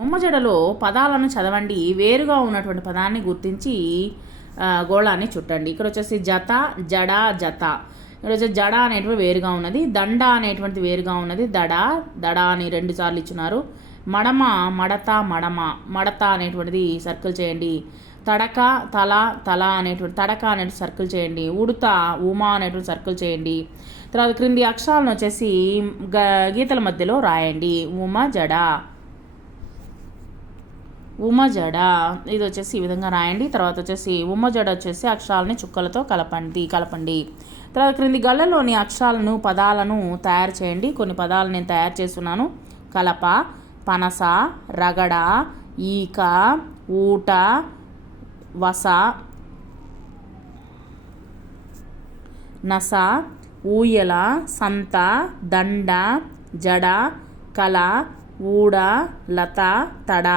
ఉమ్మజడలో పదాలను చదవండి. వేరుగా ఉన్నటువంటి పదాన్ని గుర్తించి గోళాన్ని చుట్టండి. ఇక్కడ వచ్చేసి జత, జడ, జత. ఇక్కడ వచ్చేసి జడ అనేటువంటి వేరుగా ఉన్నది. దండ అనేటువంటి వేరుగా ఉన్నది. దడ, దడ అని 2 సార్లు ఇచ్చినారు. మడమ, మడత, మడమ. మడత అనేటువంటిది సర్కిల్ చేయండి. తడక, తల, తల అనేటువంటి తడక అనేటువంటి సర్కిల్ చేయండి. ఉడత, ఉమా అనేటువంటి సర్కిల్ చేయండి. తర్వాత క్రింది అక్షరాలను వచ్చేసి గీతల మధ్యలో రాయండి. ఉమ జడ, ఉమ్మజడ. ఇది వచ్చేసి ఈ విధంగా రాయండి. తర్వాత వచ్చేసి ఉమ్మజడ వచ్చేసి అక్షరాలని చుక్కలతో కలపండి. తర్వాత క్రింది గళ్ళలోని అక్షరాలను పదాలను తయారు చేయండి. కొన్ని పదాలు నేను తయారు చేస్తున్నాను. కలప, పనస, రగడ, ఈక, ఊట, వస, నస, ఊయల, సంత, దండ, జడ, కల, ఊడ, లత, తడ.